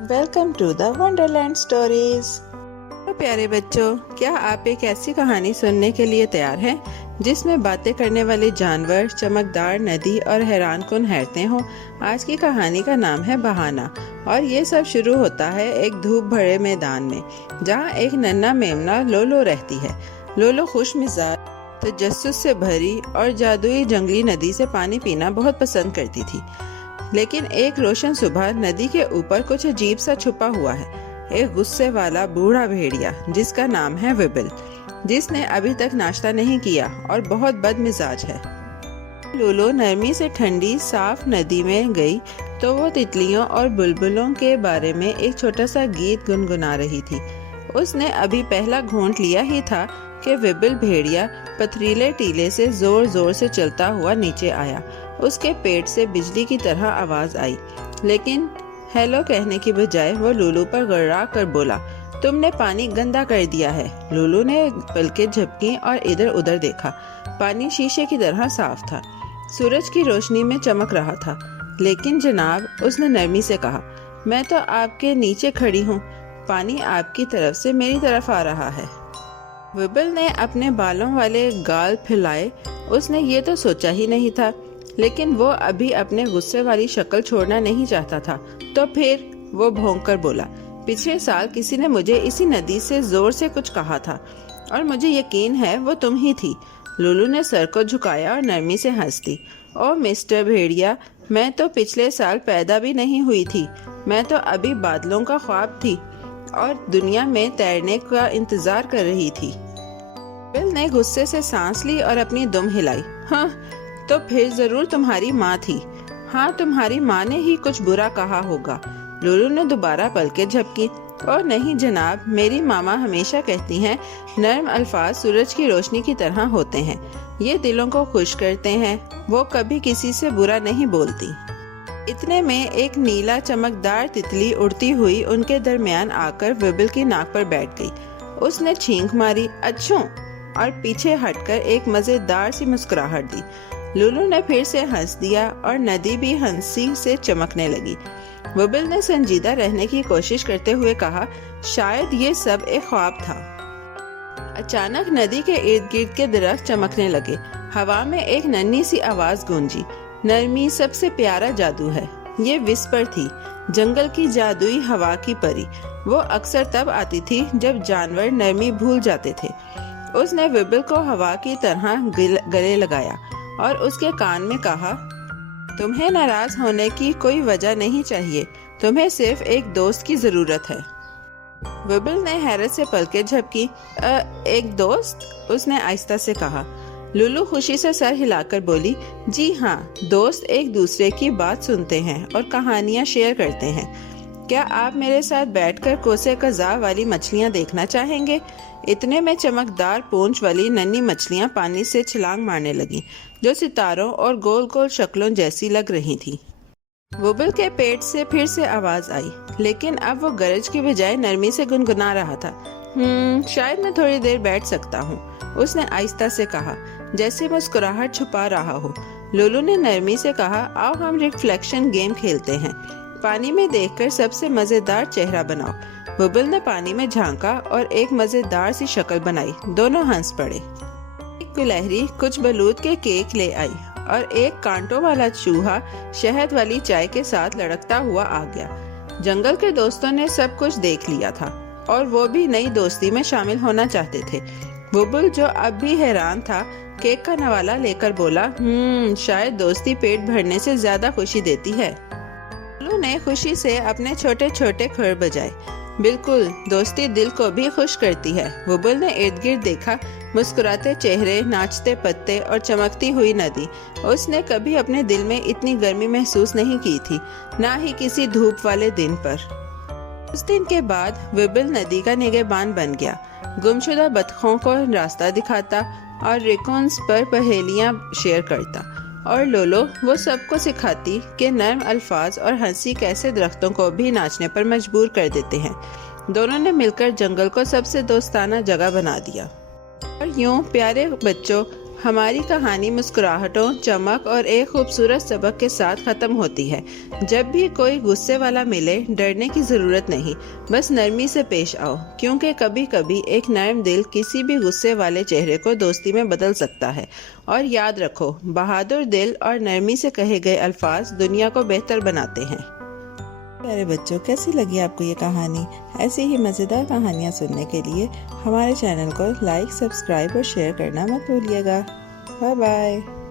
Welcome to the wonderland stories. پیارے بچوں، کیا آپ ایک ایسی کہانی سننے کے لیے تیار ہیں جس میں باتیں کرنے والے جانور، چمکدار ندی اور حیران کن حیرتیں ہوں؟ آج کی کہانی کا نام ہے بہانہ، اور یہ سب شروع ہوتا ہے ایک دھوپ بھرے میدان میں، جہاں ایک ننھا میمنہ لولو رہتی ہے۔ لولو خوش مزاج، تجسس سے بھری اور جادوئی جنگلی ندی سے پانی پینا بہت پسند کرتی تھی۔ لیکن ایک روشن صبح ندی کے اوپر کچھ عجیب سا چھپا ہوا ہے، ایک غصے والا بوڑھا بھیڑیا جس کا نام ہے وبل، جس نے ابھی تک ناشتہ نہیں کیا اور بہت بد مزاج ہے۔ لولو نرمی سے ٹھنڈی صاف ندی میں گئی تو وہ تتلیوں اور بلبلوں کے بارے میں ایک چھوٹا سا گیت گنگنا رہی تھی۔ اس نے ابھی پہلا گھونٹ لیا ہی تھا کہ وبل بھیڑیا پتھریلے ٹیلے سے زور زور سے چلتا ہوا نیچے آیا۔ اس کے پیٹ سے بجلی کی طرح آواز آئی، لیکن ہیلو کہنے کی بجائے وہ لولو پر گڑگڑا کر بولا، تم نے پانی گندا کر دیا ہے۔ لولو نے پلکیں جھپکیں اور ادھر ادھر دیکھا۔ پانی شیشے کی طرح صاف تھا، سورج کی روشنی میں چمک رہا تھا۔ لیکن جناب، اس نے نرمی سے کہا، میں تو آپ کے نیچے کھڑی ہوں، پانی آپ کی طرف سے میری طرف آ رہا ہے۔ وبل نے اپنے بالوں والے گال پھیلائے۔ اس نے یہ تو سوچا ہی نہیں تھا، لیکن وہ ابھی اپنے غصے والی شکل چھوڑنا نہیں چاہتا تھا۔ تو پھر وہ بھونک کر بولا، پچھلے سال کسی نے مجھے اسی ندی سے زور سے کچھ کہا تھا، اور مجھے یقین ہے وہ تم ہی تھی۔ لولو نے سر کو جھکایا اور نرمی سے ہنس دی، او مسٹر بھیڑیا، میں تو پچھلے سال پیدا بھی نہیں ہوئی تھی، میں تو ابھی بادلوں کا خواب تھی اور دنیا میں تیرنے کا انتظار کر رہی تھی۔ وبل نے غصے سے سانس لی اور اپنی دم ہلائی، ہاں تو پھر ضرور تمہاری ماں تھی۔ ہاں، تمہاری ماں نے ہی کچھ برا کہا ہوگا۔ لولو نے دوبارہ پلکیں جھپکی، اور نہیں جناب، میری ماما ہمیشہ کہتی ہیں نرم الفاظ سورج کی روشنی کی طرح ہوتے ہیں، یہ دلوں کو خوش کرتے ہیں، وہ کبھی کسی سے برا نہیں بولتی۔ اتنے میں ایک نیلا چمکدار تتلی اڑتی ہوئی ان کے درمیان آ کر وبل کی ناک پر بیٹھ گئی۔ اس نے چھینک ماری، اچھوں، اور پیچھے ہٹ کر ایک مزیدار سی مسکراہٹ دی۔ لولو نے پھر سے ہنس دیا اور ندی بھی ہنسی سے چمکنے لگی۔ وبل نے سنجیدہ رہنے کی کوشش کرتے ہوئے کہا، شاید یہ سب ایک خواب تھا۔ اچانک ندی کے ارد گرد کے درخت چمکنے لگے، ہوا میں ایک ننھی سی آواز گونجی، نرمی سب سے پیارا جادو ہے۔ یہ وسپر تھی، جنگل کی جادوئی ہوا کی پری۔ وہ اکثر تب آتی تھی جب جانور نرمی بھول جاتے تھے۔ اس نے وبل کو ہوا کی طرح گلے لگایا اور اس کے کان میں کہا، تمہیں ناراض ہونے کی کوئی وجہ نہیں چاہیے، تمہیں صرف ایک دوست کی ضرورت ہے۔ وبل نے حیرت سے پلکیں جھپکی، ایک دوست؟ اس نے آہستہ سے کہا۔ لولو خوشی سے سر ہلا کر بولی، جی ہاں، دوست ایک دوسرے کی بات سنتے ہیں اور کہانیاں شیئر کرتے ہیں۔ کیا آپ میرے ساتھ بیٹھ کر کوسے قزح والی مچھلیاں دیکھنا چاہیں گے؟ اتنے میں چمکدار پونچھ والی ننھی مچھلیاں پانی سے چھلانگ مارنے لگیں، جو ستاروں اور گول گول شکلوں جیسی لگ رہی تھی۔ وبل کے پیٹ سے پھر سے آواز آئی، لیکن اب وہ گرج کی بجائے نرمی سے گنگنا رہا تھا۔ شاید میں تھوڑی دیر بیٹھ سکتا ہوں، اس نے آہستہ سے کہا، جیسے مسکراہٹ چھپا رہا ہو۔ لولو نے نرمی سے کہا، آؤ ہم ریفلیکشن گیم کھیلتے ہیں، پانی میں دیکھ کر سب سے مزیدار چہرہ بناؤ۔ وبل نے پانی میں جھانکا اور ایک مزیدار سی شکل بنائی، دونوں ہنس پڑے۔ ایک گلہری کچھ بلوط کے کیک لے آئی اور ایک کانٹوں والا چوہا شہد والی چائے کے ساتھ لڑکتا ہوا آ گیا۔ جنگل کے دوستوں نے سب کچھ دیکھ لیا تھا اور وہ بھی نئی دوستی میں شامل ہونا چاہتے تھے۔ وبل، جو اب بھی حیران تھا، کیک کا نوالا لے کر بولا، شاید دوستی پیٹ بھرنے سے زیادہ خوشی دیتی ہے۔ لولو نے خوشی سے اپنے چھوٹے چھوٹے کھر بجائے، بالکل، دوستی دل کو بھی خوش کرتی ہے۔ وبل نے ارد گرد دیکھا، مسکراتے چہرے، ناچتے پتے اور چمکتی ہوئی ندی۔ اس نے کبھی اپنے دل میں اتنی گرمی محسوس نہیں کی تھی، نہ ہی کسی دھوپ والے دن پر۔ اس دن کے بعد وبل ندی کا نگہبان بن گیا، گمشدہ بطخوں کو راستہ دکھاتا اور ریکونز پر پہیلیاں شیئر کرتا، اور لولو وہ سب کو سکھاتی کہ نرم الفاظ اور ہنسی کیسے درختوں کو بھی ناچنے پر مجبور کر دیتے ہیں۔ دونوں نے مل کر جنگل کو سب سے دوستانہ جگہ بنا دیا۔ اور یوں پیارے بچوں، ہماری کہانی مسکراہٹوں، چمک اور ایک خوبصورت سبق کے ساتھ ختم ہوتی ہے۔ جب بھی کوئی غصے والا ملے، ڈرنے کی ضرورت نہیں، بس نرمی سے پیش آؤ، کیونکہ کبھی کبھی ایک نرم دل کسی بھی غصے والے چہرے کو دوستی میں بدل سکتا ہے۔ اور یاد رکھو، بہادر دل اور نرمی سے کہے گئے الفاظ دنیا کو بہتر بناتے ہیں۔ پیارے بچوں، کیسی لگی آپ کو یہ کہانی؟ ایسی ہی مزیدار کہانیاں سننے کے لیے ہمارے چینل کو لائک، سبسکرائب اور شیئر کرنا مت بھولیے گا۔ Bye bye.